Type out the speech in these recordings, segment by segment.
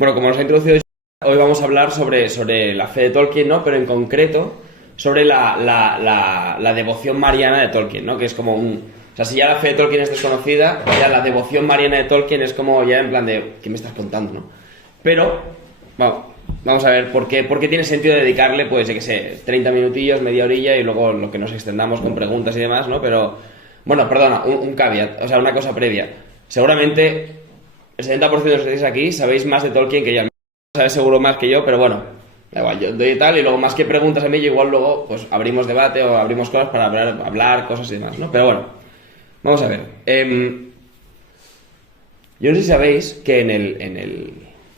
Bueno, como nos ha introducido, hoy vamos a hablar sobre la fe de Tolkien, ¿no? Pero en concreto sobre la devoción mariana de Tolkien, ¿no? Que es como un... O sea, si ya la fe de Tolkien es desconocida, ya la devoción mariana de Tolkien es como ya en plan de... ¿Qué me estás contando, no? Pero, vamos a ver, ¿por qué tiene sentido dedicarle, pues, yo qué sé, 30 minutillos, media horilla y luego lo que nos extendamos con preguntas y demás, ¿no? Pero, bueno, perdona, un caveat, o sea, una cosa previa. Seguramente el 70% de los que estáis aquí sabéis más de Tolkien que yo. Sabes seguro más que yo, pero bueno, da igual, yo doy tal y luego más que preguntas a mí, yo igual luego pues abrimos debate o abrimos cosas para hablar cosas y demás, ¿no? Pero bueno, vamos a ver. Yo no sé si sabéis que en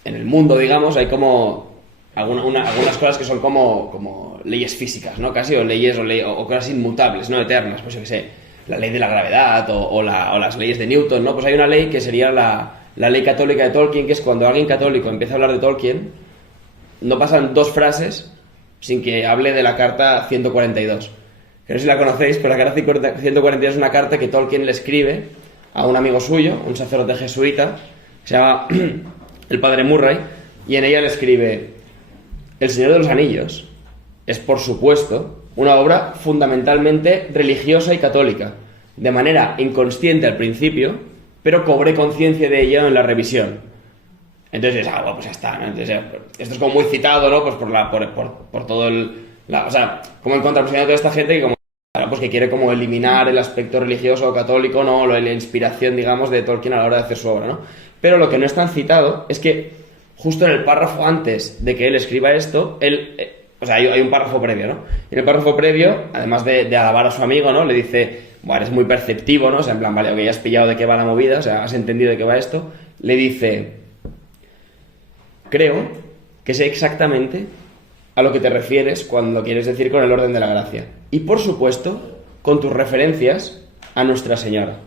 el mundo, digamos, hay como algunas cosas que son como leyes físicas, ¿no? Casi, o leyes o cosas inmutables, ¿no? Eternas, pues yo qué sé, la ley de la gravedad o las leyes de Newton, ¿no? Pues hay una ley que sería la ley católica de Tolkien, que es cuando alguien católico empieza a hablar de Tolkien, no pasan dos frases sin que hable de la carta 142. Que no sé si la conocéis, pero la carta 142 es una carta que Tolkien le escribe a un amigo suyo, un sacerdote jesuita, que se llama el padre Murray, y en ella le escribe: El Señor de los Anillos es, por supuesto, una obra fundamentalmente religiosa y católica, de manera inconsciente al principio, pero cobré conciencia de ello en la revisión. Entonces, bueno, pues ya está, ¿no? Entonces, esto es como muy citado, ¿no? Pues por todo o sea, como en contraposición de toda esta gente que como, pues que quiere como eliminar el aspecto religioso o católico, ¿no? La inspiración, digamos, de Tolkien a la hora de hacer su obra, ¿no? Pero lo que no es tan citado es que justo en el párrafo antes de que él escriba esto, o sea, hay un párrafo previo, ¿no? Y en el párrafo previo, además de alabar a su amigo, ¿no? Le dice, bueno, eres muy perceptivo, ¿no? O sea, en plan, vale, ok, ya has pillado de qué va la movida, o sea, has entendido de qué va esto. Le dice, creo que sé exactamente a lo que te refieres cuando quieres decir con el orden de la gracia. Y, por supuesto, con tus referencias a Nuestra Señora,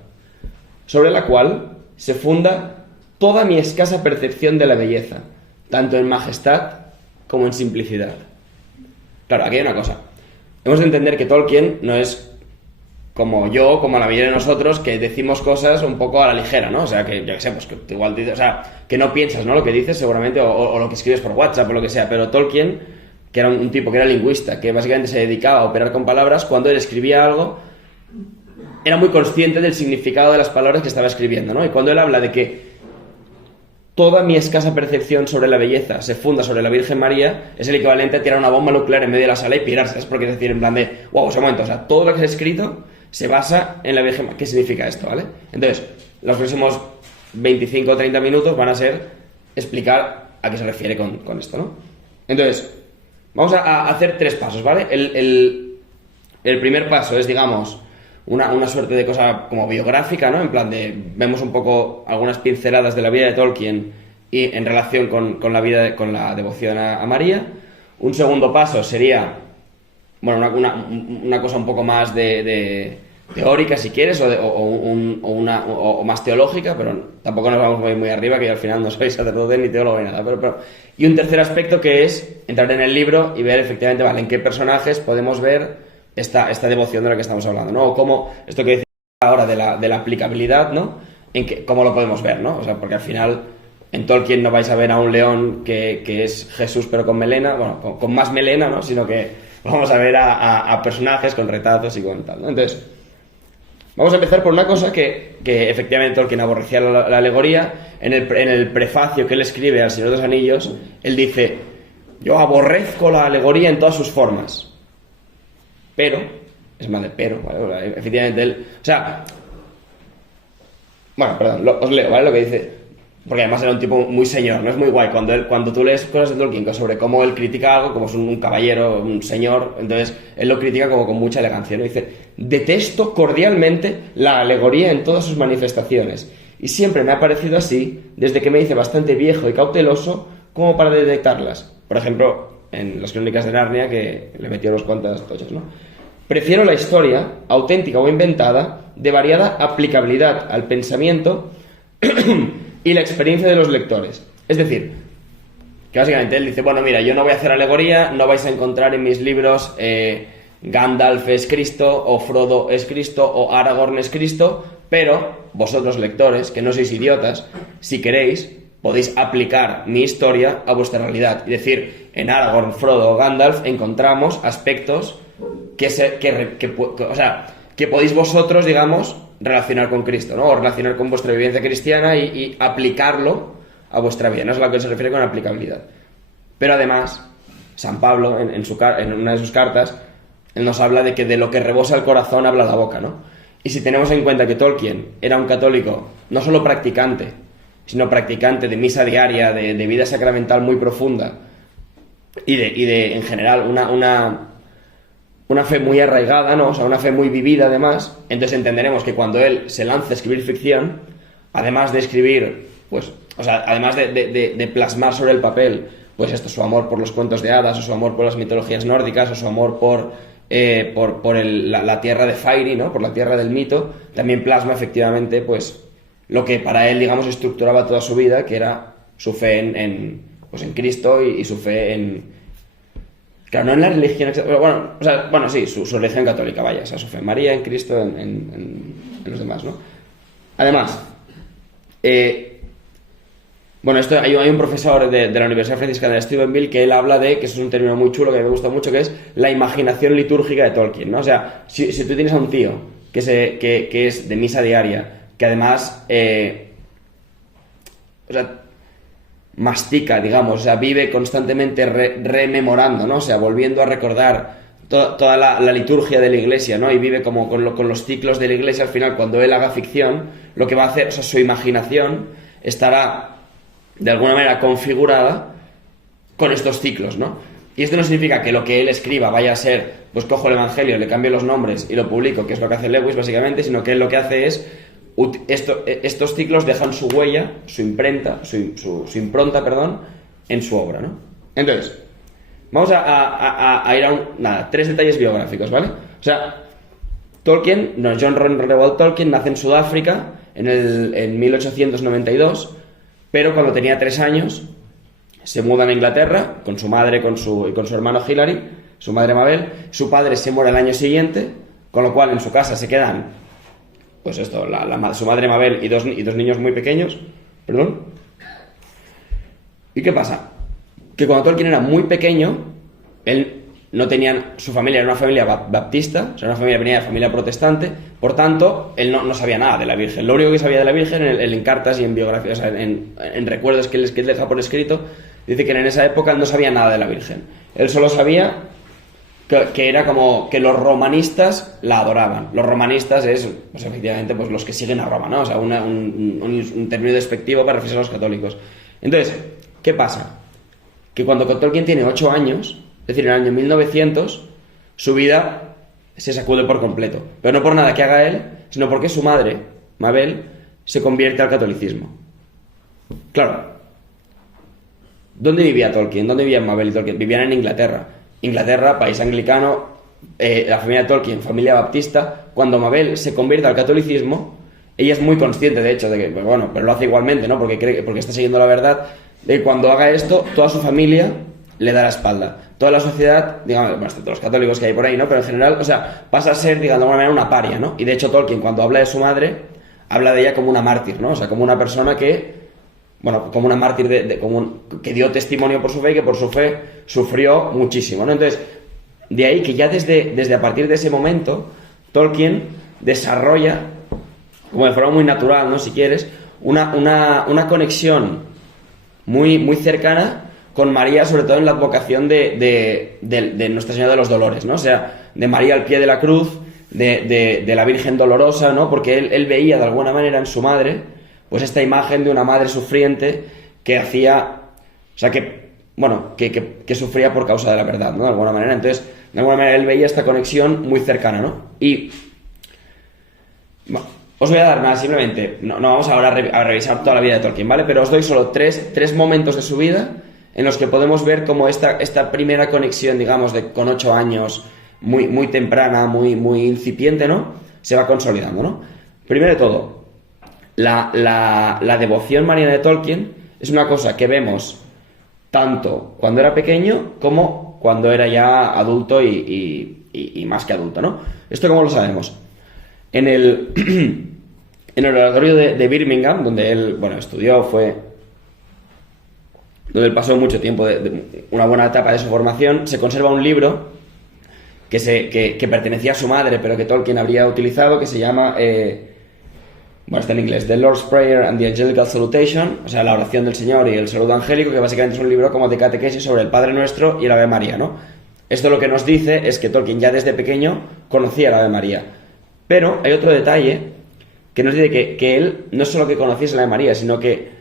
sobre la cual se funda toda mi escasa percepción de la belleza, tanto en majestad como en simplicidad. Claro, aquí hay una cosa. Hemos de entender que Tolkien no es como yo, como la mayoría de nosotros, que decimos cosas un poco a la ligera, ¿no? O sea, que, yo qué sé, pues que igual, o sea, que no piensas, ¿no? Lo que dices seguramente, o lo que escribes por WhatsApp o lo que sea, pero Tolkien, que era un tipo que era lingüista, que básicamente se dedicaba a operar con palabras, cuando él escribía algo, era muy consciente del significado de las palabras que estaba escribiendo, ¿no? Y cuando él habla de que toda mi escasa percepción sobre la belleza se funda sobre la Virgen María, es el equivalente a tirar una bomba nuclear en medio de la sala y pirarse. Es porque es decir, en plan de, wow, ese momento, o sea, todo lo que se ha escrito se basa en la Virgen María. ¿Qué significa esto, vale? Entonces, los próximos 25 o 30 minutos van a ser explicar a qué se refiere con esto, ¿no? Entonces, vamos a hacer tres pasos, ¿vale? El primer paso es, digamos, una suerte de cosa como biográfica, ¿no? En plan de, vemos un poco algunas pinceladas de la vida de Tolkien y en relación con la vida, con la devoción a María. Un segundo paso sería, bueno, una cosa un poco más de teórica, si quieres, o más teológica, pero tampoco nos vamos muy arriba, que yo al final no soy sacerdote ni teólogo ni nada. Y un tercer aspecto que es entrar en el libro y ver efectivamente, vale, en qué personajes podemos ver esta devoción de la que estamos hablando, ¿no? O cómo, esto que decía ahora de la aplicabilidad, ¿no? Cómo lo podemos ver, ¿no? O sea, porque al final en Tolkien no vais a ver a un león que es Jesús pero con melena, bueno, con más melena, ¿no? Sino que vamos a ver a personajes con retazos y con tal, ¿no? Entonces, vamos a empezar por una cosa que efectivamente Tolkien aborrecía la alegoría. En el prefacio que él escribe al Señor de los Anillos, él dice, yo aborrezco la alegoría en todas sus formas. Pero, es más de pero, ¿vale? Efectivamente él, o sea, bueno, perdón, os leo, ¿vale? Lo que dice, porque además era un tipo muy señor, no es muy guay, cuando tú lees cosas de Tolkien sobre cómo él critica algo, como es un caballero, un señor, entonces él lo critica como con mucha elegancia, ¿no? Dice, detesto cordialmente la alegoría en todas sus manifestaciones, y siempre me ha parecido así, desde que me hice bastante viejo y cauteloso como para detectarlas. Por ejemplo, en las Crónicas de Narnia, que le metió unos cuantas tochas, ¿no? Prefiero la historia, auténtica o inventada, de variada aplicabilidad al pensamiento y la experiencia de los lectores. Es decir, que básicamente él dice, bueno, mira, yo no voy a hacer alegoría, no vais a encontrar en mis libros Gandalf es Cristo, o Frodo es Cristo, o Aragorn es Cristo, pero vosotros lectores, que no sois idiotas, si queréis, podéis aplicar mi historia a vuestra realidad. Es decir, en Aragorn, Frodo o Gandalf encontramos aspectos que podéis vosotros, digamos, relacionar con Cristo, ¿no? O relacionar con vuestra vivencia cristiana y aplicarlo a vuestra vida. No es a lo que se refiere con aplicabilidad. Pero además, San Pablo, en una de sus cartas, él nos habla de que de lo que rebosa el corazón habla la boca, ¿no? Y si tenemos en cuenta que Tolkien era un católico no solo practicante, sino practicante de misa diaria, de vida sacramental muy profunda y de en general una fe muy arraigada, ¿no? O sea, una fe muy vivida además, entonces entenderemos que cuando él se lanza a escribir ficción, además de escribir, pues, o sea, además de plasmar sobre el papel, pues esto, su amor por los cuentos de hadas, o su amor por las mitologías nórdicas, o su amor por la tierra de Fairi, ¿no? Por la tierra del mito, también plasma efectivamente, pues, lo que para él, digamos, estructuraba toda su vida, que era su fe en Cristo y su fe en... Claro, no en la religión... Bueno, sí, su religión católica, vaya, o sea, su fe en María, en Cristo, en los demás, ¿no? Además, esto hay un profesor de la Universidad Franciscana de Steubenville que él habla de, que eso es un término muy chulo que a mí me gusta mucho, que es la imaginación litúrgica de Tolkien, ¿no? O sea, si tú tienes a un tío que es de misa diaria, que además mastica, digamos, o sea, vive constantemente rememorando, ¿no? O sea, volviendo a recordar toda la liturgia de la iglesia, ¿no? Y vive como con los ciclos de la iglesia. Al final, cuando él haga ficción, lo que va a hacer, o sea, su imaginación estará de alguna manera configurada con estos ciclos, ¿no? Y esto no significa que lo que él escriba vaya a ser, pues cojo el Evangelio, le cambio los nombres y lo publico, que es lo que hace Lewis básicamente, sino que él lo que hace es estos ciclos dejan su huella, su impronta, en su obra, ¿no? Entonces, vamos a ir a 3 detalles biográficos, ¿vale? O sea, John Ronald Reuel Tolkien nace en Sudáfrica en 1892, pero cuando tenía 3 años se mudan a Inglaterra con su madre y con su hermano Hilary, su madre Mabel. Su padre se muere al año siguiente, con lo cual en su casa se quedan, pues esto, su madre Mabel y dos niños muy pequeños. ¿Perdón? ¿Y qué pasa? Que cuando Tolkien era muy pequeño, él no tenía... Su familia era una familia baptista, o sea, venía de familia protestante, por tanto, él no sabía nada de la Virgen. Lo único que sabía de la Virgen, en cartas y en biografías, o sea, en recuerdos que él deja por escrito, dice que en esa época no sabía nada de la Virgen. Él solo sabía que era como que los romanistas la adoraban. Los romanistas es, pues efectivamente, pues los que siguen a Roma, ¿no? O sea, un término despectivo para referirse a los católicos. Entonces, ¿qué pasa? Que cuando Tolkien tiene 8 años, es decir, en el año 1900, su vida se sacude por completo. Pero no por nada que haga él, sino porque su madre, Mabel, se convierte al catolicismo. Claro. ¿Dónde vivía Tolkien? ¿Dónde vivían Mabel y Tolkien? Vivían en Inglaterra. Inglaterra, país anglicano, la familia de Tolkien, familia baptista. Cuando Mabel se convierte al catolicismo, ella es muy consciente, de hecho, de que, pues bueno, pero lo hace igualmente, ¿no? Porque está siguiendo la verdad, de que cuando haga esto, toda su familia le da la espalda. Toda la sociedad, digamos, bueno, todos los católicos que hay por ahí, ¿no? Pero en general, o sea, pasa a ser, digamos, de alguna manera una paria, ¿no? Y de hecho Tolkien, cuando habla de su madre, habla de ella como una mártir, ¿no? O sea, como una persona que, bueno, como una mártir que dio testimonio por su fe y que por su fe sufrió muchísimo, ¿no? Entonces, de ahí que ya desde a partir de ese momento, Tolkien desarrolla, como de forma muy natural, ¿no? Si quieres, una conexión muy, muy cercana con María, sobre todo en la advocación de Nuestra Señora de los Dolores, ¿no? O sea, de María al pie de la cruz, de la Virgen dolorosa, ¿no? Porque él veía de alguna manera en su madre, pues esta imagen de una madre sufriente que hacía, o sea, que sufría por causa de la verdad, ¿no? De alguna manera. Entonces, de alguna manera él veía esta conexión muy cercana, ¿no? Y, bueno, os voy a dar nada, simplemente, no vamos ahora a revisar toda la vida de Tolkien, ¿vale? Pero os doy solo tres momentos de su vida en los que podemos ver cómo esta primera conexión, digamos, con 8 años, muy, muy temprana, muy, muy incipiente, ¿no? Se va consolidando, ¿no? Primero de todo, la devoción mariana de Tolkien es una cosa que vemos tanto cuando era pequeño como cuando era ya adulto y más que adulto, ¿no? ¿Esto cómo lo sabemos? En el oratorio de Birmingham, donde él, bueno, estudió, fue donde él pasó mucho tiempo, una buena etapa de su formación, se conserva un libro que pertenecía a su madre, pero que Tolkien habría utilizado, que se llama, bueno, está en inglés, The Lord's Prayer and the Angelical Salutation, o sea, la oración del Señor y el saludo angélico, que básicamente es un libro como de catequesis sobre el Padre Nuestro y el Ave María, ¿no? Esto lo que nos dice es que Tolkien ya desde pequeño conocía el Ave María. Pero hay otro detalle que nos dice que él no solo que conociese la Ave María, sino que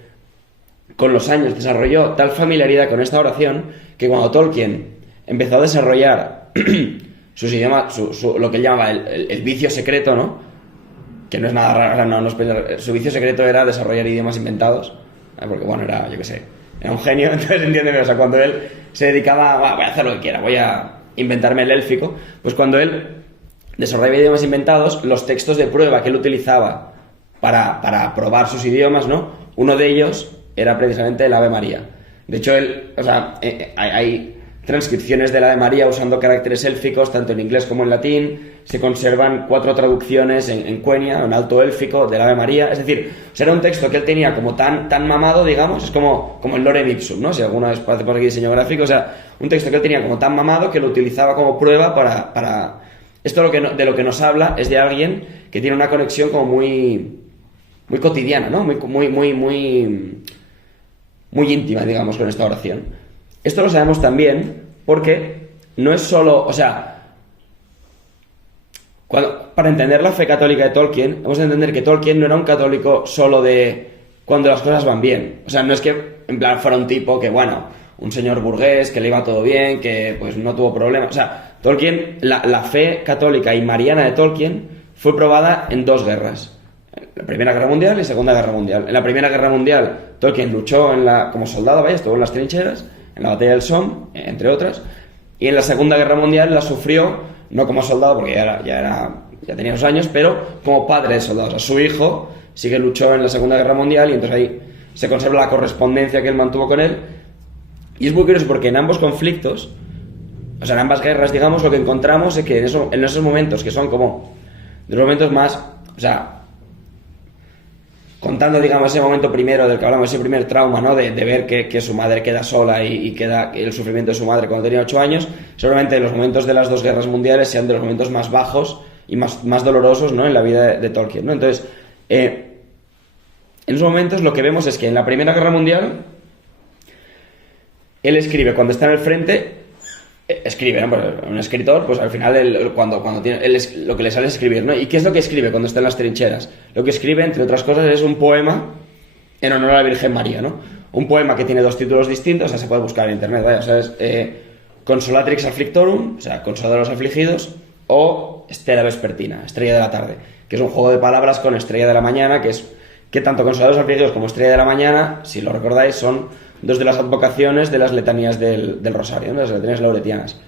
con los años desarrolló tal familiaridad con esta oración que cuando Tolkien empezó a desarrollar sus idiomas, lo que él llamaba el vicio secreto, ¿no? Que no es nada raro, su vicio secreto era desarrollar idiomas inventados, porque bueno, era, yo qué sé, era un genio, entonces entiéndeme, o sea, cuando él se dedicaba a, voy a hacer lo que quiera, voy a inventarme el élfico, pues cuando él desarrollaba idiomas inventados, los textos de prueba que él utilizaba para probar sus idiomas, ¿no? Uno de ellos era precisamente el Ave María. De hecho, él, o sea, hay transcripciones del Ave María usando caracteres élficos, tanto en inglés como en latín. Se conservan 4 traducciones en Quenya, en alto élfico, del Ave María. Es decir, o sea, era un texto que él tenía como tan mamado, digamos, es como el Lorem Ipsum, ¿no? Si alguna vez hace por aquí diseño gráfico, o sea, un texto que él tenía como tan mamado que lo utilizaba como prueba para... Esto de lo que nos habla es de alguien que tiene una conexión como muy cotidiana, ¿no? Muy íntima, digamos, con esta oración. Esto lo sabemos también porque no es solo, o sea, para entender la fe católica de Tolkien, hemos de entender que Tolkien no era un católico solo de cuando las cosas van bien. O sea, no es que en plan fuera un tipo que, bueno, un señor burgués, que le iba todo bien, que pues no tuvo problemas. O sea, Tolkien, la fe católica y mariana de Tolkien fue probada en 2 guerras. La Primera Guerra Mundial y Segunda Guerra Mundial. En la Primera Guerra Mundial, Tolkien luchó como soldado, vaya, estuvo en las trincheras, en la batalla del Somme, entre otras. Y en la Segunda Guerra Mundial la sufrió, no como soldado, porque ya tenía unos años, pero como padre de soldados. O sea, su hijo sí que luchó en la Segunda Guerra Mundial y entonces ahí se conserva la correspondencia que él mantuvo con él. Y es muy curioso porque en ambos conflictos, o sea, en ambas guerras, digamos, lo que encontramos es que en esos momentos, que son como de los momentos más, o sea, contando, digamos, ese momento primero del que hablamos, ese primer trauma, ¿no? De ver que su madre queda sola y queda el sufrimiento de su madre cuando tenía 8 años, seguramente los momentos de las 2 guerras mundiales sean de los momentos más bajos y más dolorosos, ¿no? En la vida de Tolkien, ¿no? Entonces, en esos momentos lo que vemos es que en la Primera Guerra Mundial él escribe cuando está en el frente, escribe, ¿no? Pues un escritor, pues al final cuando tiene, lo que le sale es escribir, ¿no? ¿Y qué es lo que escribe cuando está en las trincheras? Lo que escribe, entre otras cosas, es un poema en honor a la Virgen María, ¿no? Un poema que tiene 2 títulos distintos, o sea, se puede buscar en internet, ¿vale? O sea, es Consolatrix Afflictorum, o sea, Consolador a los afligidos, o Stella Vespertina, Estrella de la tarde, que es un juego de palabras con Estrella de la mañana, que tanto Consolador a los afligidos como Estrella de la mañana, si lo recordáis, son 2 de las advocaciones de las letanías del Rosario, ¿no? De las letanías lauretianas.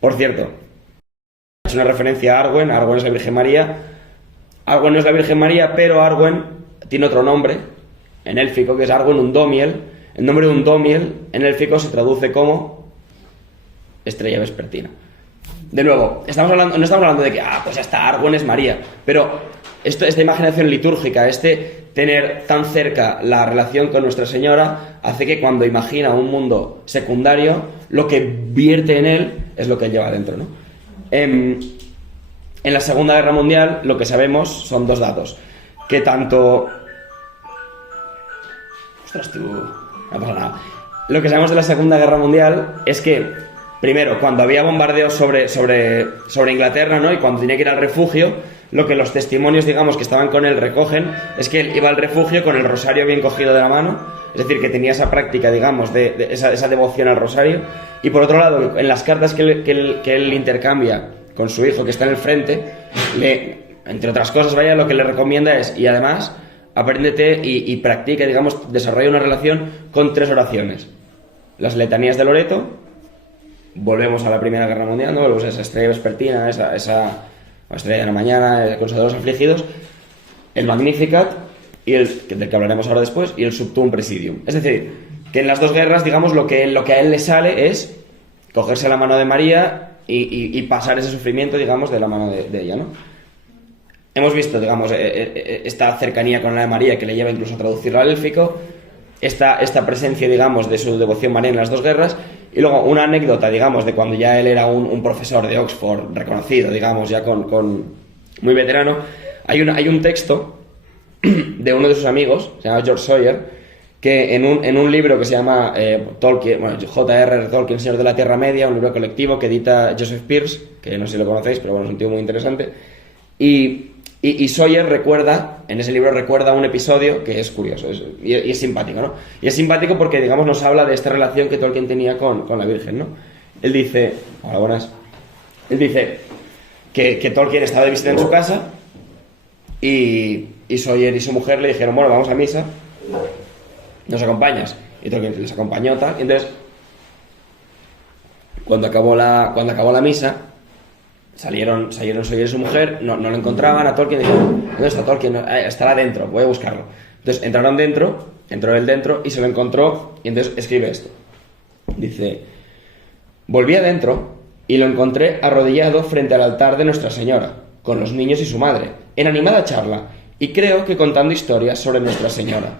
Por cierto, es una referencia a Arwen. Arwen es la Virgen María. Arwen no es la Virgen María, pero Arwen tiene otro nombre en élfico, que es Arwen Undomiel. El nombre de Undomiel en élfico se traduce como Estrella Vespertina. De nuevo, no estamos hablando de que, pues ya está, Arwen es María, pero esta imaginación litúrgica, tener tan cerca la relación con Nuestra Señora, hace que cuando imagina un mundo secundario, lo que vierte en él es lo que lleva dentro, ¿no? En la Segunda Guerra Mundial lo que sabemos son 2 datos. Que tanto... Ostras, tú... No pasa nada. Lo que sabemos de la Segunda Guerra Mundial es que, primero, cuando había bombardeos sobre Inglaterra, ¿no? Y cuando tenía que ir al refugio, lo que los testimonios, digamos, que estaban con él recogen es que él iba al refugio con el rosario bien cogido de la mano, es decir, que tenía esa práctica, digamos, de esa devoción al rosario. Y por otro lado, en las cartas que él intercambia con su hijo que está en el frente, entre otras cosas, vaya, lo que le recomienda es, y además, apréndete y practica, digamos, desarrolla una relación con 3 oraciones. Las letanías de Loreto, volvemos a la Primera Guerra Mundial, ¿no? Volvemos a esa Estrella Vespertina, esa Estrella de la Mañana, el Consolador de los afligidos, el Magnificat, y del que hablaremos ahora después, y el Subtuum Presidium. Es decir, que en las 2 guerras, digamos, lo que a él le sale es cogerse la mano de María y pasar ese sufrimiento, digamos, de la mano de ella, ¿no? Hemos visto, digamos, esta cercanía con la de María que le lleva incluso a traducirlo al élfico. esta presencia, digamos, de su devoción mariana en las dos guerras. Y luego una anécdota, digamos, de cuando ya él era un profesor de Oxford reconocido, digamos, ya con muy veterano. Hay un texto de uno de sus amigos, se llama George Sawyer, que en un libro que se llama Tolkien, bueno, J.R.R. Tolkien, Señor de la Tierra Media, un libro colectivo que edita Joseph Pearce, que no sé si lo conocéis, pero bueno, es un tío muy interesante. Y Sawyer en ese libro recuerda un episodio que es curioso y es simpático, ¿no? Y es simpático porque, digamos, nos habla de esta relación que Tolkien tenía con la Virgen, ¿no? Él dice, hola, buenas. Él dice que Tolkien estaba de visita en su casa y Sawyer y su mujer le dijeron, bueno, vamos a misa, ¿nos acompañas? Y Tolkien les acompañó, tal. Y entonces, cuando acabó la misa, salieron Sawyer y su mujer, no lo encontraban a Tolkien, y dijeron, ¿dónde está Tolkien? Estará dentro, voy a buscarlo. Entonces entraron dentro, entró él dentro y se lo encontró, y entonces escribe esto. Dice, volví adentro y lo encontré arrodillado frente al altar de Nuestra Señora, con los niños y su madre, en animada charla, y creo que contando historias sobre Nuestra Señora.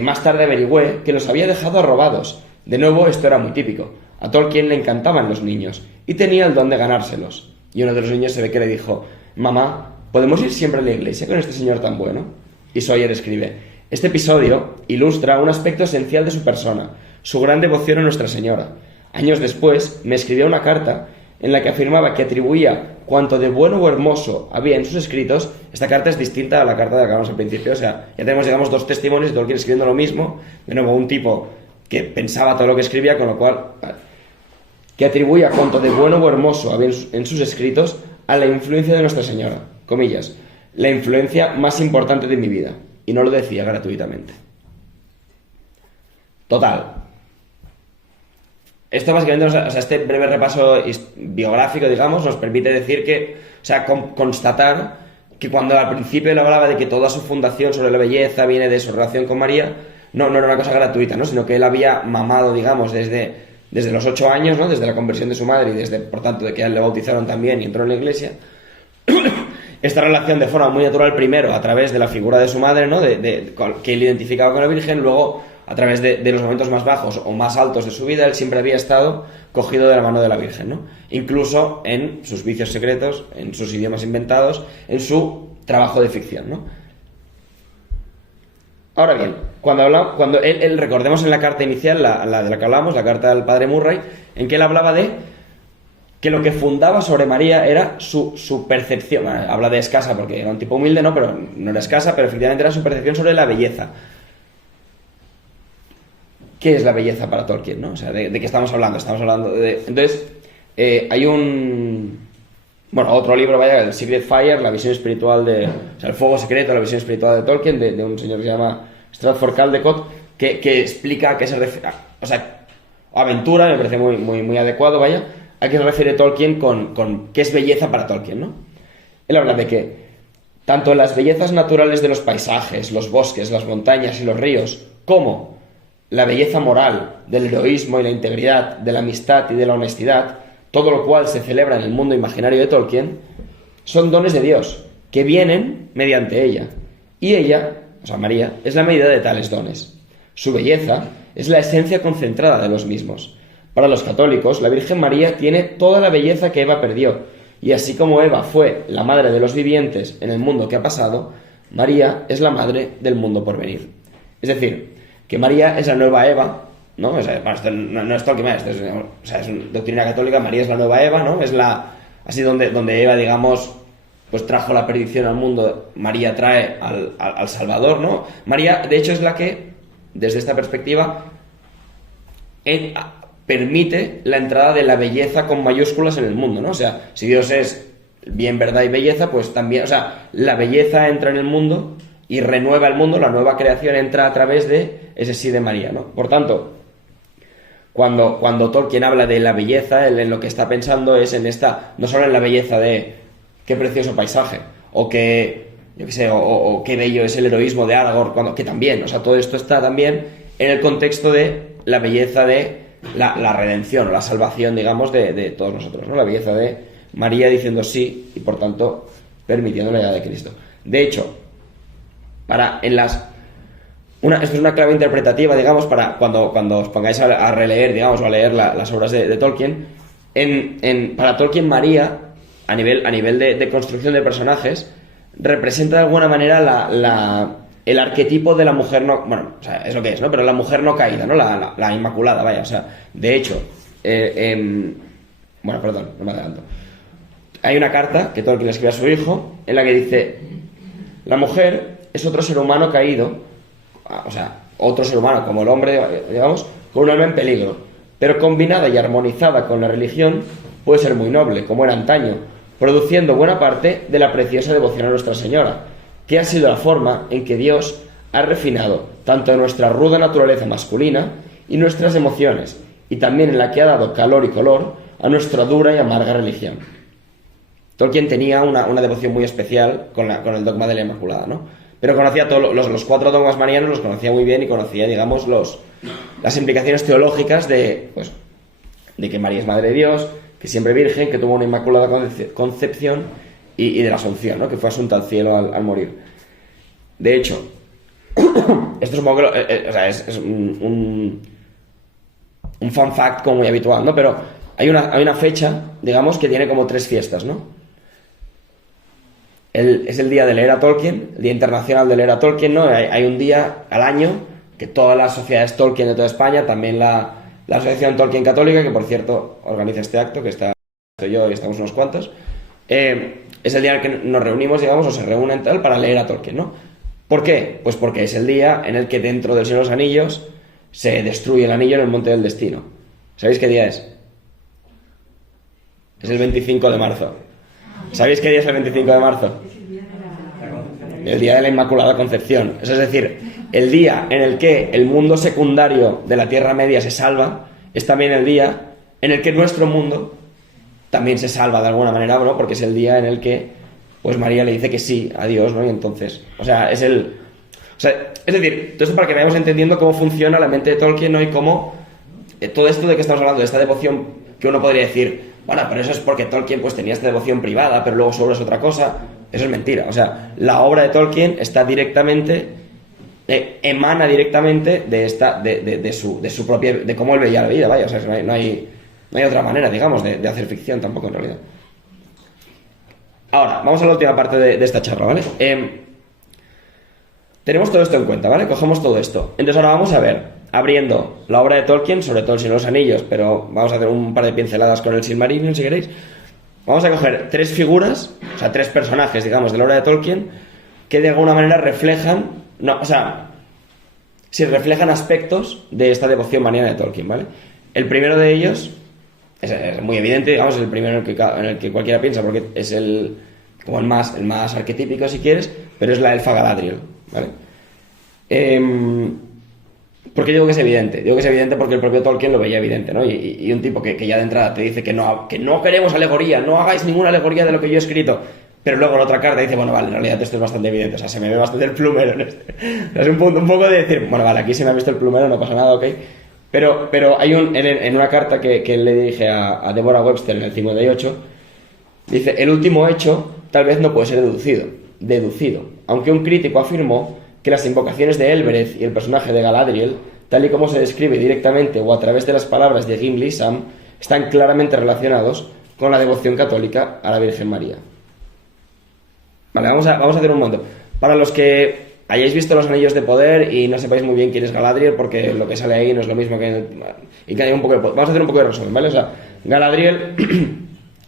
Más tarde averigüé que los había dejado robados. De nuevo, esto era muy típico. A Tolkien le encantaban los niños y tenía el don de ganárselos. Y uno de los niños se ve que le dijo, mamá, ¿podemos ir siempre a la iglesia con este señor tan bueno? Y Sawyer escribe, este episodio ilustra un aspecto esencial de su persona, su gran devoción a Nuestra Señora. Años después me escribió una carta en la que afirmaba que atribuía cuanto de bueno o hermoso había en sus escritos. Esta carta es distinta a la carta de la que hablamos al principio, o sea, ya tenemos, digamos, dos testimonios de Tolkien escribiendo lo mismo, de nuevo un tipo que pensaba todo lo que escribía, con lo cual, que atribuía cuanto de bueno o hermoso había en sus escritos a la influencia de Nuestra Señora, comillas, la influencia más importante de mi vida, y no lo decía gratuitamente. Total. Esto básicamente, o sea, este breve repaso biográfico, digamos, nos permite decir que, o sea, constatar que cuando al principio él hablaba de que toda su fundación sobre la belleza viene de su relación con María, no era una cosa gratuita, ¿no? Sino que él había mamado, digamos, desde los 8 años, ¿no? Desde la conversión de su madre y desde, por tanto, de que a él le bautizaron también y entró en la iglesia, esta relación de forma muy natural, primero a través de la figura de su madre, ¿no? Que él identificaba con la Virgen, luego a través de los momentos más bajos o más altos de su vida, él siempre había estado cogido de la mano de la Virgen, ¿no? Incluso en sus vicios secretos, en sus idiomas inventados, en su trabajo de ficción, ¿no? Ahora bien, cuando él recordemos en la carta inicial, la de la que hablamos, la carta del padre Murray, en que él hablaba de que lo que fundaba sobre María era su percepción. Habla de escasa porque era un tipo humilde, ¿no? Pero no era escasa, pero efectivamente era su percepción sobre la belleza. ¿Qué es la belleza para Tolkien, no? O sea, ¿de qué estamos hablando? Estamos hablando de... Entonces, hay otro libro, el Secret Fire, la visión espiritual o sea, el fuego secreto, la visión espiritual de Tolkien, de un señor que se llama Stratford Caldecott, que explica a qué se refiere... O sea, aventura, me parece muy adecuado, a qué se refiere Tolkien con qué es belleza para Tolkien, ¿no? Él habla de que tanto las bellezas naturales de los paisajes, los bosques, las montañas y los ríos, como la belleza moral del heroísmo y la integridad, de la amistad y de la honestidad, todo lo cual se celebra en el mundo imaginario de Tolkien, son dones de Dios, que vienen mediante ella. Y ella, o sea, María, es la medida de tales dones. Su belleza es la esencia concentrada de los mismos. Para los católicos, la Virgen María tiene toda la belleza que Eva perdió, y así como Eva fue la madre de los vivientes en el mundo que ha pasado, María es la madre del mundo por venir. Es decir, que María es la nueva Eva, ¿no? O sea, esto no es Tolkien, es una doctrina católica. María es la nueva Eva, ¿no? Es así donde Eva, digamos, pues trajo la perdición al mundo, María trae al Salvador, ¿no? María, de hecho, es la que, desde esta perspectiva, permite la entrada de la belleza con mayúsculas en el mundo, ¿no? O sea, si Dios es bien, verdad y belleza, pues también, o sea, la belleza entra en el mundo y renueva el mundo, la nueva creación entra a través de ese sí de María, ¿no? Por tanto, cuando Tolkien habla de la belleza, él en lo que está pensando es en no solo en la belleza de qué precioso paisaje, o qué, yo qué sé, o qué bello es el heroísmo de Aragorn, que también, o sea, todo esto está también en el contexto de la belleza de la redención, o la salvación, digamos, de todos nosotros, ¿no? La belleza de María diciendo sí, y por tanto, permitiendo la llegada de Cristo. De hecho, Esto es una clave interpretativa, digamos, para cuando os pongáis a releer, digamos, o a leer las obras de Tolkien. Para Tolkien, María, a nivel de construcción de personajes, representa de alguna manera el arquetipo de la mujer no... Bueno, o sea, es lo que es, ¿no? Pero la mujer no caída, ¿no? La inmaculada, vaya. O sea, de hecho... bueno, perdón, no me adelanto. Hay una carta que Tolkien le escribe a su hijo en la que dice: la mujer es otro ser humano caído, o sea, otro ser humano como el hombre, digamos, con un alma en peligro, pero combinada y armonizada con la religión puede ser muy noble, como era antaño, produciendo buena parte de la preciosa devoción a Nuestra Señora, que ha sido la forma en que Dios ha refinado tanto nuestra ruda naturaleza masculina y nuestras emociones, y también en la que ha dado calor y color a nuestra dura y amarga religión. Tolkien tenía una devoción muy especial con el dogma de la Inmaculada, ¿no? Pero conocía todos los 4 dogmas marianos, los conocía muy bien y conocía, digamos, las implicaciones teológicas de que María es Madre de Dios, que siempre virgen, que tuvo una inmaculada concepción y de la Asunción, ¿no? Que fue asunta al cielo al morir. De hecho, esto supongo que es un fun fact como muy habitual, ¿no? Pero hay una fecha, digamos, que tiene como 3 fiestas, ¿no? Es el día de leer a Tolkien, el Día Internacional de leer a Tolkien, ¿no? Hay un día al año que todas las sociedades Tolkien de toda España, también la Asociación Tolkien Católica, que por cierto organiza este acto, que estoy yo y estamos unos cuantos, es el día en el que nos reunimos, digamos, o se reúnen tal para leer a Tolkien, ¿no? ¿Por qué? Pues porque es el día en el que dentro del Señor de los Anillos se destruye el anillo en el Monte del Destino. ¿Sabéis qué día es? Es el 25 de marzo. ¿Sabéis qué día es el 25 de marzo? El día de la Inmaculada Concepción. Es decir, el día en el que el mundo secundario de la Tierra Media se salva, es también el día en el que nuestro mundo también se salva de alguna manera, ¿no? Porque es el día en el que pues María le dice que sí a Dios, ¿no? Y entonces, es decir, todo esto para que vayamos entendiendo cómo funciona la mente de Tolkien, ¿no? Y cómo todo esto de que estamos hablando, de esta devoción que uno podría decir, bueno, pero eso es porque Tolkien pues tenía esta devoción privada, pero luego solo es otra cosa. Eso es mentira. O sea, la obra de Tolkien está directamente, emana directamente de su propia, de cómo él veía la vida, vaya. O sea, no hay otra manera, digamos, de hacer ficción tampoco en realidad. Ahora, vamos a la última parte de esta charla, ¿vale? Tenemos todo esto en cuenta, ¿vale? Cogemos todo esto. Entonces ahora vamos a ver, abriendo la obra de Tolkien, sobre todo el Señor de los Anillos, pero vamos a hacer un par de pinceladas con el Silmarillion, si queréis. Vamos a coger 3 figuras, o sea, 3 personajes, digamos, de la obra de Tolkien, que de alguna manera reflejan, reflejan aspectos de esta devoción mariana de Tolkien, ¿vale? El primero de ellos es muy evidente, digamos, es el primero en el que cualquiera piensa, porque es el más arquetípico, si quieres, pero es la elfa Galadriel, ¿vale? ¿Por qué digo que es evidente? Digo que es evidente porque el propio Tolkien lo veía evidente, ¿no? Y un tipo que ya de entrada te dice que no queremos alegoría, no hagáis ninguna alegoría de lo que yo he escrito, pero luego en otra carta dice, bueno, vale, en realidad esto es bastante evidente, o sea, se me ve bastante el plumero en este. Es un poco de decir, bueno, vale, aquí se me ha visto el plumero, no pasa nada, ok. Pero hay en una carta que él le dirige a Deborah Webster en el 58, dice, el último hecho tal vez no puede ser deducido, aunque un crítico afirmó que las invocaciones de Elbereth y el personaje de Galadriel, tal y como se describe directamente o a través de las palabras de Gimli y Sam, están claramente relacionados con la devoción católica a la Virgen María. Vale, vamos a hacer un momento. Para los que hayáis visto los Anillos de Poder y no sepáis muy bien quién es Galadriel, porque lo que sale ahí no es lo mismo que... y que hay un poco de... Vamos a hacer un poco de resumen, ¿vale? O sea, Galadriel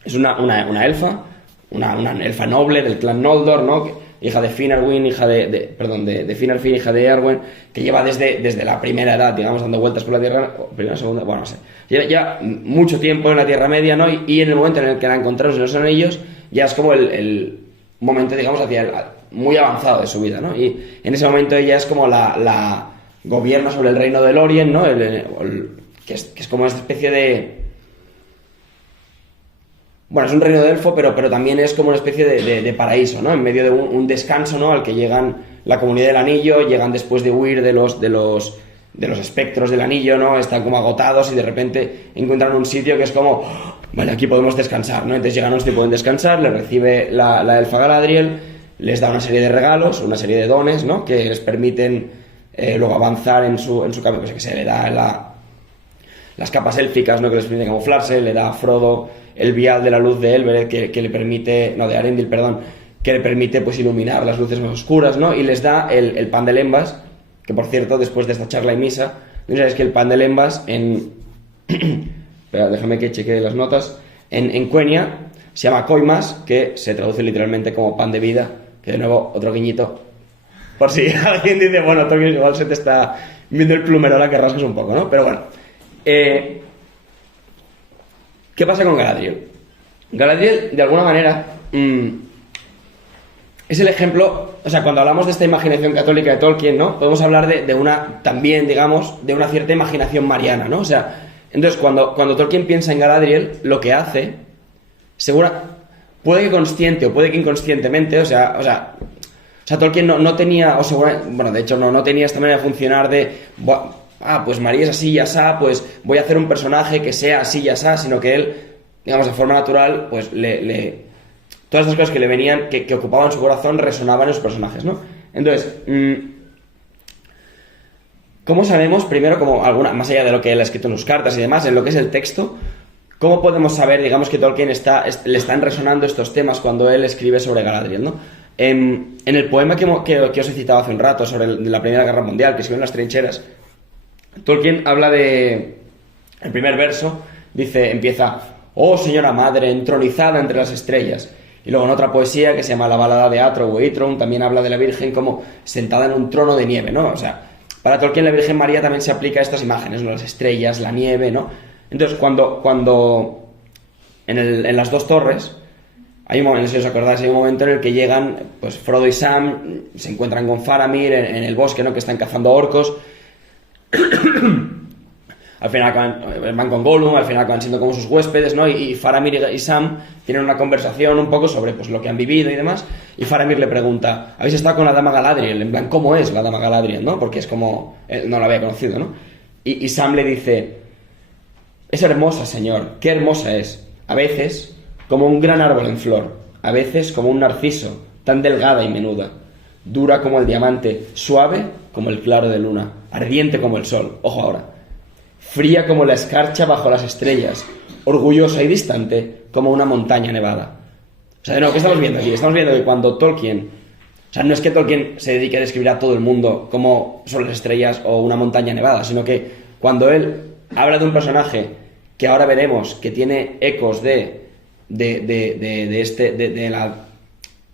es una elfa, una elfa noble del clan Noldor, ¿no? Hija de Finarwin, de Finarfin, hija de Eowyn, que lleva desde la primera edad, digamos, dando vueltas por la Tierra, primera, segunda, bueno, no sé. Lleva mucho tiempo en la Tierra Media, ¿no? Y en el momento en el que la encontraron en los Anillos, ya es como el momento, digamos, muy avanzado de su vida, ¿no? Y en ese momento ella es como la gobierna sobre el reino de Lórien, ¿no? Que es como una especie de... Bueno, es un reino de elfo, pero también es como una especie de paraíso, ¿no? En medio de un descanso, ¿no? Al que llegan la comunidad del anillo, llegan después de huir de los espectros del anillo, ¿no? Están como agotados y de repente encuentran un sitio que es como, vale, aquí podemos descansar, ¿no? Entonces llegan a un sitio y pueden descansar, les recibe la elfa Galadriel, les da una serie de regalos, una serie de dones, ¿no? Que les permiten luego avanzar en su camino, pues que se le da las capas élficas, ¿no? Que les permite camuflarse, le da a Frodo el vial de la luz de Elbereth que le permite, no, de Arendil, perdón, que le permite pues iluminar las luces más oscuras, ¿no? Y les da el pan de lembas, que por cierto, después de esta charla y misa, no sabes que el pan de lembas espera, déjame que chequee las notas, en Quenya se llama Koimas, que se traduce literalmente como pan de vida, que de nuevo, otro guiñito, por si alguien dice, bueno, Tolkien igual se te está viendo el plumero ahora que rascas un poco, ¿no? Pero bueno, ¿qué pasa con Galadriel? Galadriel, de alguna manera, es el ejemplo, o sea, cuando hablamos de esta imaginación católica de Tolkien, ¿no? Podemos hablar de una, también, digamos, de una cierta imaginación mariana, ¿no? O sea, entonces, cuando Tolkien piensa en Galadriel, lo que hace, puede que consciente o puede que inconscientemente, o sea, Tolkien no tenía, o segura, bueno, de hecho no tenía esta manera de funcionar pues María es así y asá, pues voy a hacer un personaje que sea así y asá, sino que él, digamos, de forma natural, pues todas estas cosas que le venían, que ocupaban su corazón, resonaban en sus personajes, ¿no? Entonces, ¿cómo sabemos, primero, como más allá de lo que él ha escrito en sus cartas y demás, en lo que es el texto, cómo podemos saber, digamos, que Tolkien le están resonando estos temas cuando él escribe sobre Galadriel, ¿no? En el poema que os he citado hace un rato sobre la Primera Guerra Mundial, que escribió en las trincheras, Tolkien habla el primer verso, empieza, oh señora madre, entronizada entre las estrellas. Y luego en otra poesía que se llama La balada de Atro o Eitron también habla de la Virgen como sentada en un trono de nieve, ¿no? O sea, para Tolkien la Virgen María también se aplica a estas imágenes, ¿no? Las estrellas, la nieve, ¿no? Entonces, cuando en las dos torres, hay un momento, si os acordáis, hay un momento en el que llegan, pues Frodo y Sam se encuentran con Faramir en el bosque, ¿no? Que están cazando orcos. Al final van con Gollum, al final acaban siendo como sus huéspedes, ¿no? Y Faramir y Sam tienen una conversación un poco sobre pues, lo que han vivido y demás. Y Faramir le pregunta, ¿habéis estado con la dama Galadriel? En plan, ¿cómo es la dama Galadriel, no? Porque es como... Él no la había conocido, ¿no? Y Sam le dice, es hermosa, señor, qué hermosa es. A veces, como un gran árbol en flor. A veces, como un narciso, tan delgada y menuda. Dura como el diamante, suave como el claro de luna, ardiente como el sol. Ojo ahora. Fría como la escarcha bajo las estrellas, orgullosa y distante como una montaña nevada. O sea, de nuevo, ¿qué estamos viendo aquí? Estamos viendo que cuando Tolkien... O sea, no es que Tolkien se dedique a describir a todo el mundo como son las estrellas o una montaña nevada, sino que cuando él habla de un personaje que ahora veremos que tiene ecos de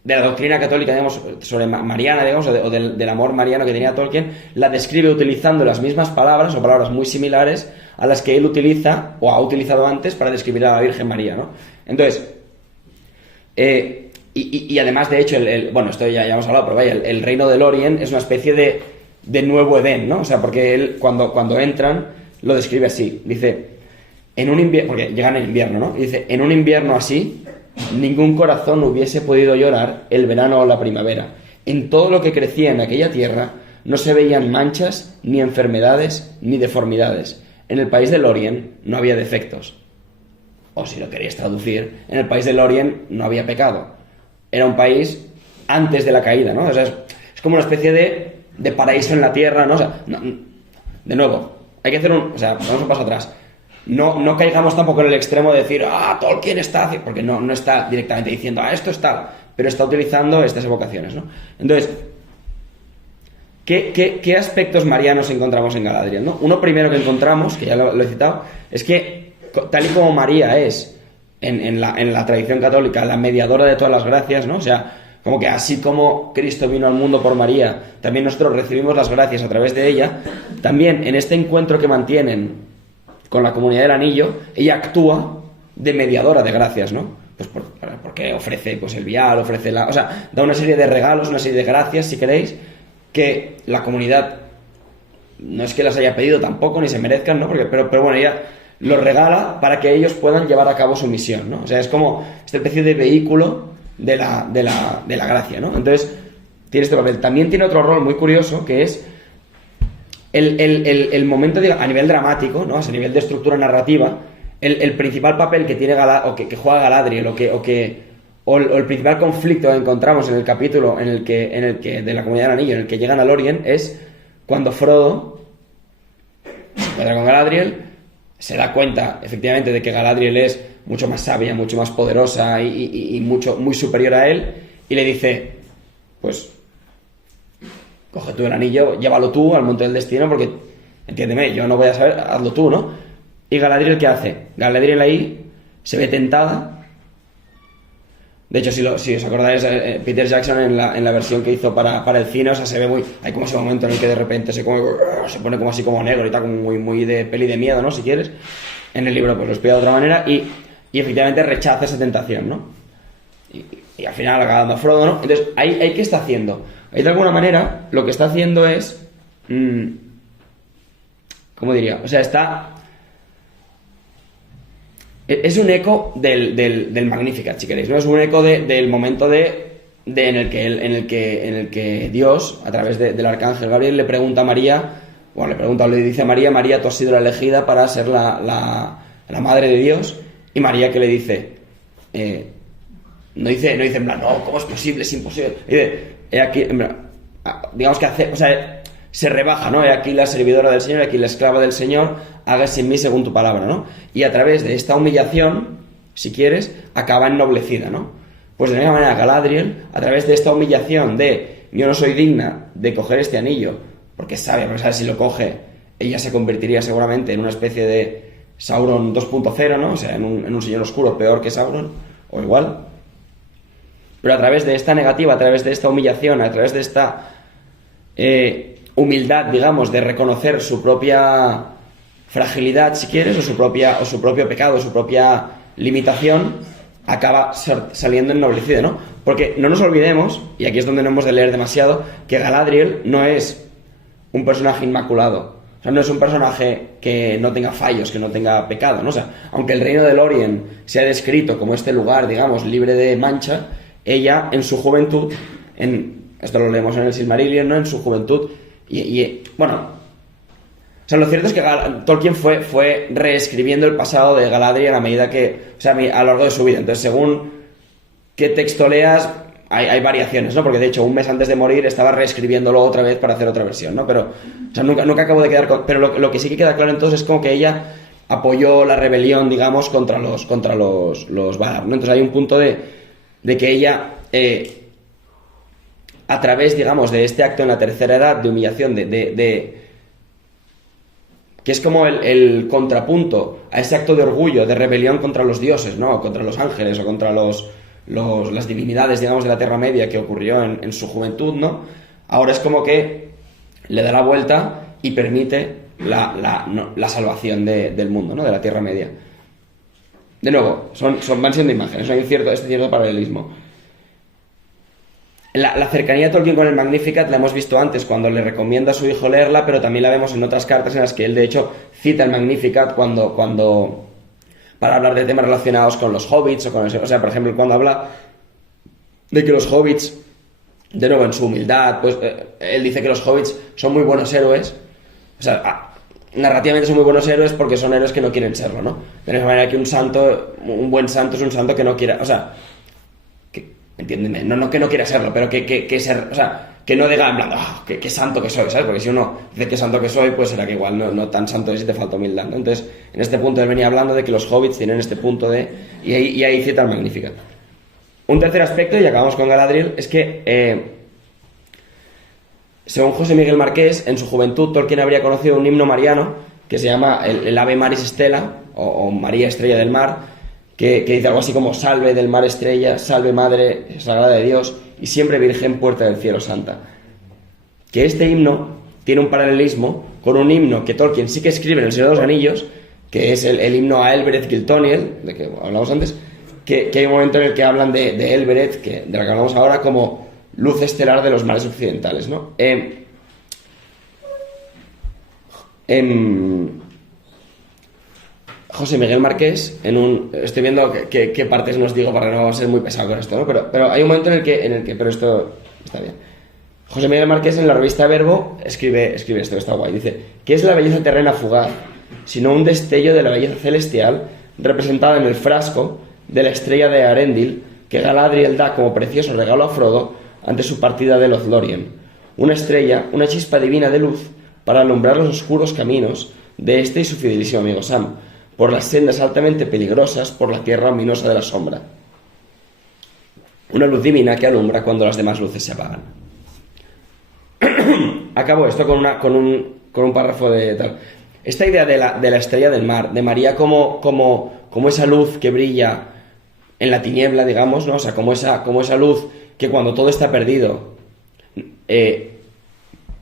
la doctrina católica, digamos, sobre mariana, digamos, o del amor mariano que tenía Tolkien, la describe utilizando las mismas palabras o palabras muy similares a las que él utiliza o ha utilizado antes para describir a la Virgen María, ¿no? Entonces, y además, de hecho, bueno, esto ya hemos hablado, pero vaya, el reino de Lórien es una especie de nuevo Edén, ¿no? O sea, porque él, cuando entran, lo describe así, dice, en un invierno, porque llegan en invierno, ¿no? Y dice, en un invierno así... ningún corazón hubiese podido llorar el verano o la primavera. En todo lo que crecía en aquella tierra no se veían manchas, ni enfermedades, ni deformidades. En el país de Lórien no había defectos. O si lo queréis traducir, en el país de Lórien no había pecado. Era un país antes de la caída, ¿no? O sea, es como una especie de paraíso en la tierra, ¿no? O sea, de nuevo, hay que hacer vamos un paso atrás. No caigamos tampoco en el extremo de decir, Tolkien está... Porque no está directamente diciendo, esto es tal, pero está utilizando estas evocaciones, ¿no? Entonces, ¿qué aspectos marianos encontramos en Galadriel, ¿no? Uno primero que encontramos, que ya lo he citado, es que, tal y como María es, en la tradición católica, la mediadora de todas las gracias, ¿no? O sea, como que así como Cristo vino al mundo por María, también nosotros recibimos las gracias a través de ella, también en este encuentro que mantienen con la comunidad del anillo, ella actúa de mediadora de gracias, ¿no? Pues porque ofrece pues el vial, o sea, da una serie de regalos, una serie de gracias, si queréis, que la comunidad no es que las haya pedido tampoco, ni se merezcan, ¿no? Pero bueno, ella los regala para que ellos puedan llevar a cabo su misión, ¿no? O sea, es como esta especie de vehículo de la gracia, ¿no? Entonces, tiene este papel. También tiene otro rol muy curioso, que es el momento, a nivel dramático, ¿no? A nivel de estructura narrativa, el principal papel que tiene que juega Galadriel, o el principal conflicto que encontramos en el capítulo en el que de la Comunidad del Anillo, en el que llegan a Lórien, es cuando Frodo se encuentra con Galadriel, se da cuenta efectivamente de que Galadriel es mucho más sabia, mucho más poderosa y muy superior a él, y le dice, pues coge tú el anillo, llévalo tú al monte del destino, porque, entiéndeme, yo no voy a saber, hazlo tú, ¿no? Y Galadriel, ¿qué hace? Galadriel ahí se ve tentada. De hecho, si os acordáis, Peter Jackson en la versión que hizo para el cine, o sea, se ve muy... Hay como ese momento en el que de repente se pone como así como negro y tal, como muy de peli de miedo, ¿no? Si quieres. En el libro pues lo explica de otra manera y efectivamente rechaza esa tentación, ¿no? Y al final acaba dando a Frodo, ¿no? Entonces, ahí ¿qué está haciendo? Ahí de alguna manera lo que está haciendo es... ¿cómo diría? O sea, es un eco del Magnificat, si queréis, ¿no? Es un eco del momento en el que Dios, a través del arcángel Gabriel, le pregunta a María, le dice a María, María, tú has sido la elegida para ser la madre de Dios. Y María, ¿qué le dice? No dice en plan, no, ¿cómo es posible? Es imposible. Dice, he aquí, en plan, digamos que hace, o sea, se rebaja, ¿no? He aquí la servidora del Señor, he aquí la esclava del Señor, hágase en mí según tu palabra, ¿no? Y a través de esta humillación, si quieres, acaba ennoblecida, ¿no? Pues de la misma manera Galadriel, a través de esta humillación de yo no soy digna de coger este anillo, porque sabe si lo coge, ella se convertiría seguramente en una especie de Sauron 2.0, ¿no? O sea, en un señor oscuro peor que Sauron, o igual. Pero a través de esta negativa, a través de esta humillación, a través de esta humildad, digamos, de reconocer su propia fragilidad, si quieres, o su propio pecado, su propia limitación, acaba saliendo ennoblecida, ¿no? Porque no nos olvidemos, y aquí es donde no hemos de leer demasiado, que Galadriel no es un personaje inmaculado. O sea, no es un personaje que no tenga fallos, que no tenga pecado, ¿no? O sea, aunque el reino de Lórien se ha descrito como este lugar, digamos, libre de mancha, ella en su juventud, esto lo leemos en el Silmarillion, ¿no? En su juventud, bueno, o sea, lo cierto es que Tolkien fue reescribiendo el pasado de Galadriel a medida que, o sea, a lo largo de su vida. Entonces, según qué texto leas, hay variaciones, ¿no? Porque de hecho, un mes antes de morir estaba reescribiéndolo otra vez para hacer otra versión, ¿no? Pero, o sea, nunca acabo de quedar pero lo que sí que queda claro entonces es como que ella apoyó la rebelión, digamos, contra los Valar, ¿no? Entonces hay un punto de que ella, a través, digamos, de este acto en la tercera edad de humillación, que es como el contrapunto a ese acto de orgullo, de rebelión contra los dioses, ¿no? Contra los ángeles o contra las divinidades, digamos, de la Tierra Media que ocurrió en su juventud, ¿no? Ahora es como que le da la vuelta y permite la salvación del mundo, ¿no? De la Tierra Media. De nuevo, van siendo imágenes, hay este cierto paralelismo. La cercanía de Tolkien con el Magnificat la hemos visto antes cuando le recomienda a su hijo leerla, pero también la vemos en otras cartas en las que él de hecho cita el Magnificat cuando para hablar de temas relacionados con los hobbits o sea, por ejemplo, cuando habla de que los hobbits, de nuevo en su humildad, pues él dice que los hobbits son muy buenos héroes, o sea, narrativamente son muy buenos héroes porque son héroes que no quieren serlo, ¿no? De la misma manera que un buen santo es un santo que no quiera, o sea, entiéndeme, no que no quiera serlo, pero que ser, o sea, que no diga en plan, qué santo que soy, ¿sabes? Porque si uno dice qué santo que soy, pues será que igual no tan santo es y te falta humildad, ¿no? Entonces, en este punto él venía hablando de que los hobbits tienen este punto y ahí cita el Magnificat. Un tercer aspecto, y acabamos con Galadriel, es que según José Miguel Marqués, en su juventud Tolkien habría conocido un himno mariano que se llama el Ave Maris Stella, o María Estrella del Mar, que dice algo así como: salve del mar estrella, salve madre sagrada de Dios, y siempre virgen puerta del cielo santa. Que este himno tiene un paralelismo con un himno que Tolkien sí que escribe en El Señor de los Anillos, que es el himno a Elbereth Giltoniel, de que hablamos antes, que hay un momento en el que hablan de Elbereth, de la que hablamos ahora, como luz estelar de los mares occidentales, ¿no? José Miguel Marqués, estoy viendo qué partes nos digo para no ser muy pesado con esto, ¿no? Pero hay un momento en el que pero esto está bien. José Miguel Marqués en la revista Verbo escribe esto, que está guay. Dice: ¿qué es la belleza terrena fugaz, sino un destello de la belleza celestial representada en el frasco de la estrella de Arendil que Galadriel da como precioso regalo a Frodo ante su partida de Lothlórien? una estrella, una chispa divina de luz para alumbrar los oscuros caminos de este y su fidelísimo amigo Sam, por las sendas altamente peligrosas, por la tierra ominosa de la sombra. Una luz divina que alumbra cuando las demás luces se apagan. Acabo esto con un párrafo de tal. Esta idea de la estrella del mar, de María como esa luz que brilla en la tiniebla, digamos, ¿no? O sea, como esa luz que cuando todo está perdido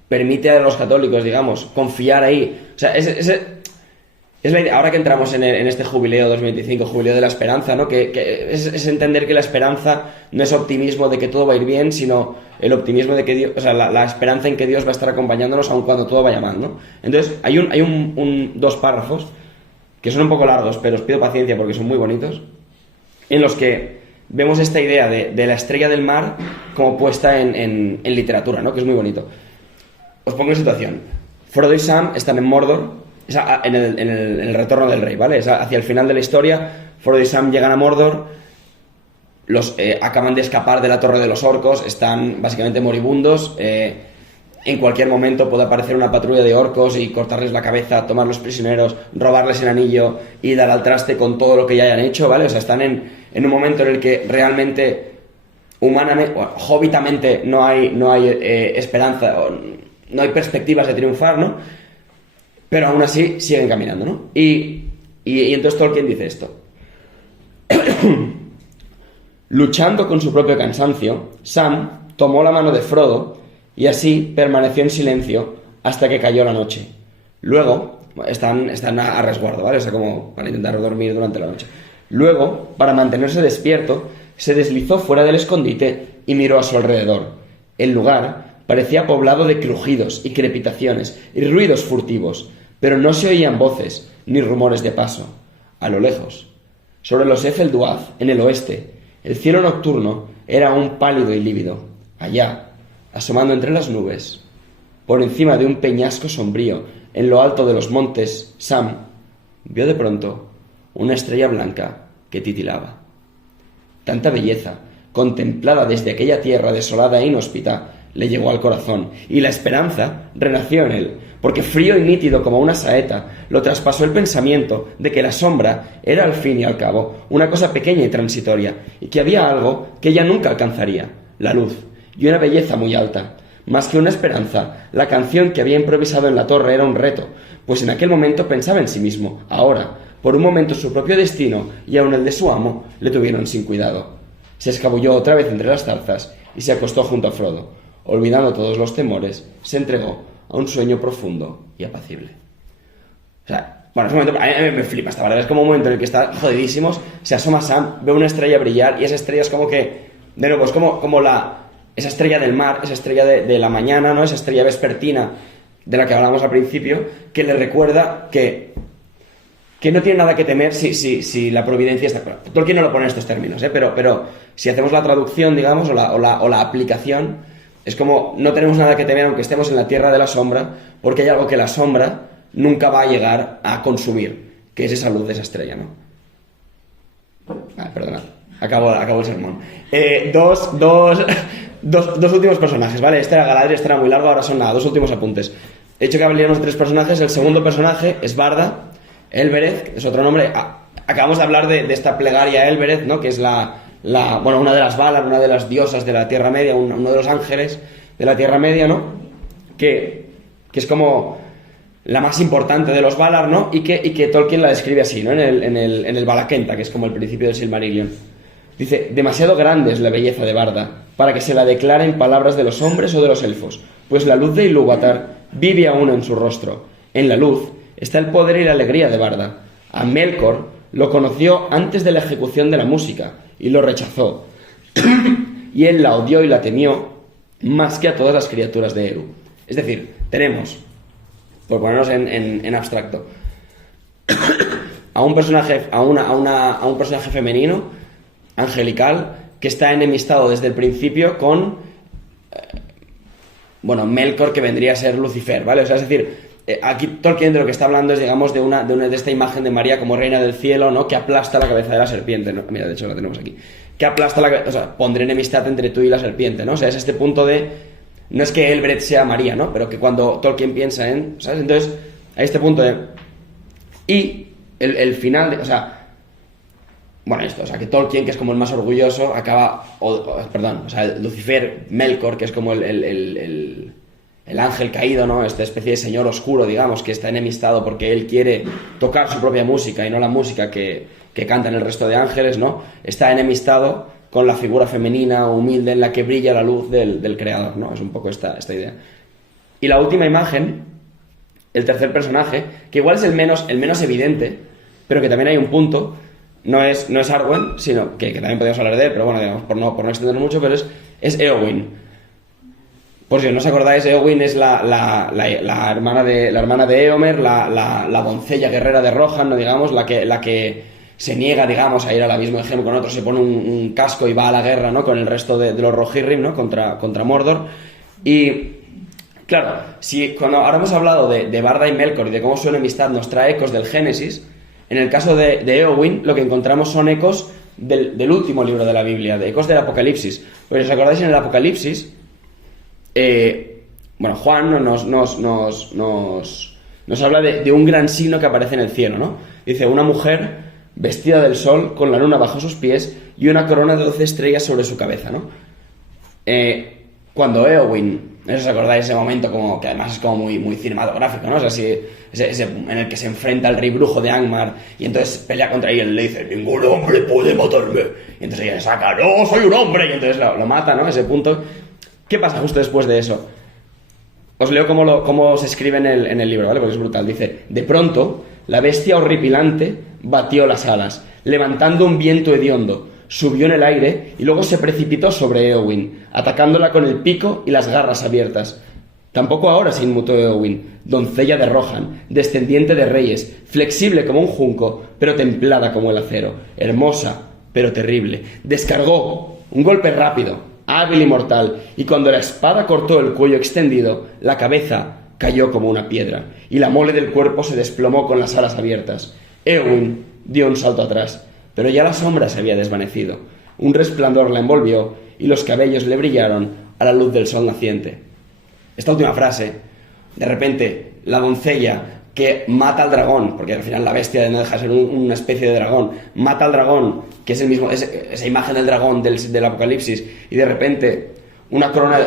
permite a los católicos, digamos, confiar ahí. O sea, es la idea, ahora que entramos en este jubileo 2025, jubileo de la esperanza, ¿no? Que es entender que la esperanza no es optimismo de que todo va a ir bien, sino el optimismo de que Dios, o sea, la esperanza en que Dios va a estar acompañándonos aun cuando todo vaya mal, ¿no? Entonces, hay dos párrafos que son un poco largos, pero os pido paciencia porque son muy bonitos, en los que vemos esta idea de la estrella del mar como puesta en literatura, ¿no? Que es muy bonito. Os pongo en situación. Frodo y Sam están en Mordor, en el retorno del rey, ¿vale? Hacia el final de la historia, Frodo y Sam llegan a Mordor, acaban de escapar de la Torre de los Orcos, están básicamente moribundos, en cualquier momento puede aparecer una patrulla de orcos y cortarles la cabeza, tomarlos prisioneros, robarles el anillo y dar al traste con todo lo que ya hayan hecho, ¿vale? O sea, están en un momento en el que realmente, humanamente, hobbitamente, no hay esperanza, no hay perspectivas de triunfar, ¿no? Pero aún así siguen caminando, ¿no? Y entonces Tolkien dice esto. Luchando con su propio cansancio, Sam tomó la mano de Frodo y así permaneció en silencio hasta que cayó la noche. Luego, están a resguardo, ¿vale? O sea, como para intentar dormir durante la noche. Luego, para mantenerse despierto, se deslizó fuera del escondite y miró a su alrededor. El lugar parecía poblado de crujidos y crepitaciones y ruidos furtivos, pero no se oían voces ni rumores de paso. A lo lejos, sobre los Efelduaz, en el oeste, el cielo nocturno era aún pálido y lívido. Allá, asomando entre las nubes, por encima de un peñasco sombrío, en lo alto de los montes, Sam vio de pronto una estrella blanca que titilaba. Tanta belleza, contemplada desde aquella tierra desolada e inhóspita, le llegó al corazón, y la esperanza renació en él, porque frío y nítido como una saeta lo traspasó el pensamiento de que la sombra era al fin y al cabo una cosa pequeña y transitoria, y que había algo que ella nunca alcanzaría, la luz, y una belleza muy alta. Más que una esperanza, la canción que había improvisado en la torre era un reto, pues en aquel momento pensaba en sí mismo. Ahora, por un momento su propio destino y aun el de su amo le tuvieron sin cuidado. Se escabulló otra vez entre las zarzas y se acostó junto a Frodo. Olvidando todos los temores, se entregó a un sueño profundo y apacible. O sea, bueno, es un momento, a mí me flipa esta verdad, es como un momento en el que está jodidísimos, se asoma Sam, ve una estrella brillar y esa estrella es como que, de nuevo, es como esa estrella del mar, esa estrella de la mañana, ¿no? Esa estrella vespertina de la que hablamos al principio, que le recuerda que no tiene nada que temer si la providencia está... Tolkien no lo pone en estos términos, pero si hacemos la traducción, digamos, o la aplicación, es como no tenemos nada que temer aunque estemos en la tierra de la sombra, porque hay algo que la sombra nunca va a llegar a consumir, que es esa luz de esa estrella, ¿no? Perdona, acabo el sermón. Dos últimos personajes, ¿vale? Este era Galadriel, este era muy largo, ahora son dos últimos apuntes. He dicho que hablaríamos de 3 personajes, el segundo personaje es Barda, Elbereth, que es otro nombre. Acabamos de hablar de esta plegaria a Elbereth, ¿no? Que es una de las Valar, una de las diosas de la Tierra Media, uno de los ángeles de la Tierra Media, ¿no? Que es como la más importante de los Valar, ¿no? Y que Tolkien la describe así, ¿no? En el Valakenta, que es como el principio del Silmarillion. Dice: demasiado grande es la belleza de Barda para que se la declare en palabras de los hombres o de los elfos, pues la luz de Ilúvatar vive aún en su rostro. En la luz está el poder y la alegría de Barda. A Melkor lo conoció antes de la ejecución de la música y lo rechazó. Y él la odió y la temió más que a todas las criaturas de Eru. Es decir, tenemos, por ponernos en abstracto, a un personaje femenino, angelical, que está enemistado desde el principio con Melkor, que vendría a ser Lucifer, ¿vale? O sea, es decir, aquí Tolkien de lo que está hablando es, digamos, de esta imagen de María como reina del cielo, ¿no? Que aplasta la cabeza de la serpiente, ¿no? Mira, de hecho la tenemos aquí. Que aplasta la cabeza, o sea, pondré enemistad entre tú y la serpiente, ¿no? O sea, es este punto de no es que Elbret sea María, ¿no? Pero que cuando Tolkien piensa en, ¿sabes? Entonces, a este punto de... Y el final de... O sea, bueno, esto, o sea, que Tolkien, que es como el más orgulloso, acaba... perdón, o sea, Lucifer, Melkor, que es como el ángel caído, ¿no? Esta especie de señor oscuro, digamos, que está enemistado porque él quiere tocar su propia música y no la música que cantan el resto de ángeles, ¿no? Está enemistado con la figura femenina humilde en la que brilla la luz del creador, ¿no? Es un poco esta idea. Y la última imagen, el tercer personaje, que igual es el menos evidente, pero que también hay un punto, no es Arwen, sino que también podemos hablar de él, pero bueno, digamos, por no extendernos mucho, pero es Éowyn. Por si no os acordáis, Éowyn es la hermana de Éomer, la doncella guerrera de Rohan, ¿no? Digamos, la que se niega, digamos, a ir al abismo de Helm con otros, se pone un casco y va a la guerra, ¿no? Con el resto de los Rohirrim, ¿no? Contra Mordor. Y claro, cuando ahora hemos hablado de Barda y Melkor y de cómo su enemistad nos trae ecos del Génesis, en el caso de Éowyn lo que encontramos son ecos del último libro de la Biblia, de ecos del Apocalipsis. Pues si os acordáis, en el Apocalipsis, bueno, Juan nos habla de un gran signo que aparece en el cielo, ¿no? Dice, una mujer vestida del sol, con la luna bajo sus pies y una corona de 12 estrellas sobre su cabeza, ¿no? Cuando Éowyn, no sé si os acordáis ese momento, como que además es como muy cinematográfico, ¿no? O sea, ese en el que se enfrenta al rey brujo de Angmar y entonces pelea contra ella y le dice, ningún hombre puede matarme. Y entonces ella saca, no, soy un hombre, y entonces lo mata, ¿no? Ese punto. ¿Qué pasa justo después de eso? Os leo cómo se escribe en el libro, ¿vale? Porque es brutal. Dice, de pronto, la bestia horripilante batió las alas, levantando un viento hediondo, subió en el aire y luego se precipitó sobre Éowyn, atacándola con el pico y las garras abiertas. Tampoco ahora se inmutó Éowyn, doncella de Rohan, descendiente de reyes, flexible como un junco, pero templada como el acero, hermosa, pero terrible. Descargó un golpe rápido, hábil y mortal, y cuando la espada cortó el cuello extendido, la cabeza cayó como una piedra, y la mole del cuerpo se desplomó con las alas abiertas. Éowyn dio un salto atrás, pero ya la sombra se había desvanecido. Un resplandor la envolvió, y los cabellos le brillaron a la luz del sol naciente. Esta última frase, de repente, la doncella que mata al dragón, porque al final la bestia no deja de ser una especie de dragón, mata al dragón, que es el mismo, esa imagen del dragón del Apocalipsis, y de repente una corona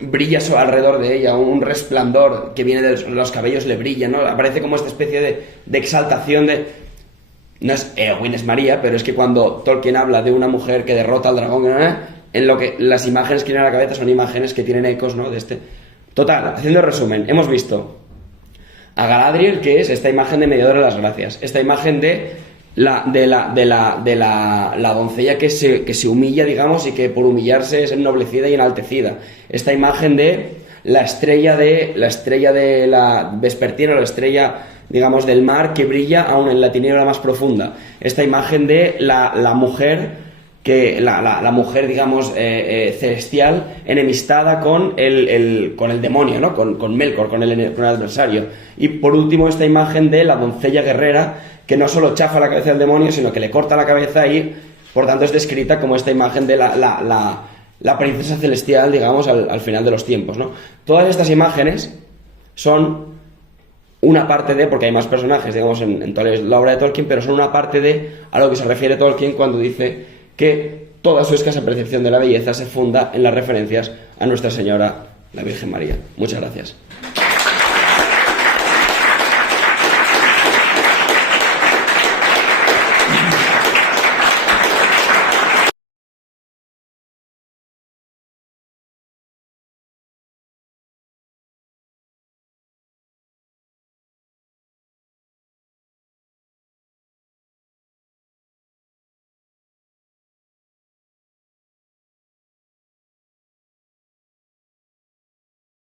brilla alrededor de ella, un resplandor que viene de los cabellos le brilla, ¿no? Aparece como esta especie de exaltación de... No es Éowyn, es María, pero es que cuando Tolkien habla de una mujer que derrota al dragón, en lo que las imágenes que vienen a la cabeza son imágenes que tienen ecos, ¿no? De este... Total, haciendo resumen, hemos visto a Galadriel, que es esta imagen de mediadora de las gracias, esta imagen de la doncella que se humilla, digamos, y que por humillarse es ennoblecida y enaltecida, esta imagen de la estrella de la vespertina, la estrella, digamos, del mar que brilla aún en la tiniebla más profunda, esta imagen de la mujer que la mujer, digamos, celestial, enemistada con el demonio, ¿no? Con Melkor, con el adversario. Y por último, esta imagen de la doncella guerrera, que no solo chafa la cabeza del demonio, sino que le corta la cabeza y, por tanto, es descrita como esta imagen de la princesa celestial, digamos, al final de los tiempos, ¿no? Todas estas imágenes son una parte de, porque hay más personajes, digamos, en toda la obra de Tolkien, pero son una parte de a lo que se refiere Tolkien cuando dice que toda su escasa percepción de la belleza se funda en las referencias a Nuestra Señora, la Virgen María. Muchas gracias.